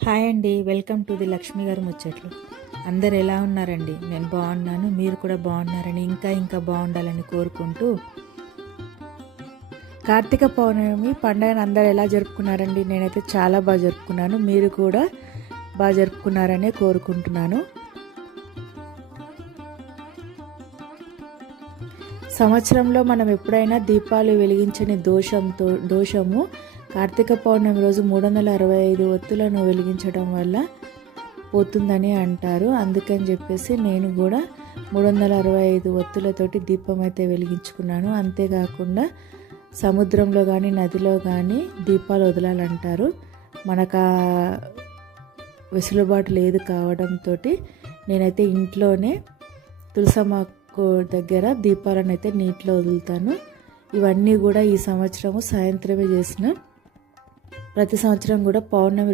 Hi అండి, welcome to the Lakshmi గారు ముచ్చట్లు. అందరు ఎలా ఉన్నారండి? నేను బాగున్నాను, మీరు కూడా బాగున్నారని ఇంకా బాగుండాలని కోరుకుంటూ, కార్తీక పౌర్ణమి పండుగను అందరు ఎలా జరుపుకున్నారండి? నేనైతే చాలా బాగా జరుపుకున్నాను, మీరు కూడా బాగా జరుపుకున్నారనే కోరుకుంటున్నాను. సంవత్సరంలో మనం ఎప్పుడైనా దీపాలు వెలిగించని దోషము కార్తీక పౌర్ణమి రోజు 365 ఒత్తులను వెలిగించడం వల్ల పోతుందని అంటారు. అందుకని చెప్పేసి నేను కూడా 365 ఒత్తులతోటి దీపం అయితే వెలిగించుకున్నాను. అంతేకాకుండా సముద్రంలో కానీ నదిలో కానీ దీపాలు వదలాలంటారు. మనకు వెసులుబాటు లేదు కావడంతో నేనైతే ఇంట్లోనే తులసమ్మకు దగ్గర దీపాలను అయితే నీటిలో వదులుతాను. ఇవన్నీ కూడా ఈ సంవత్సరము సాయంత్రమే చేసిన. ప్రతి సంవత్సరం కూడా పౌర్ణమి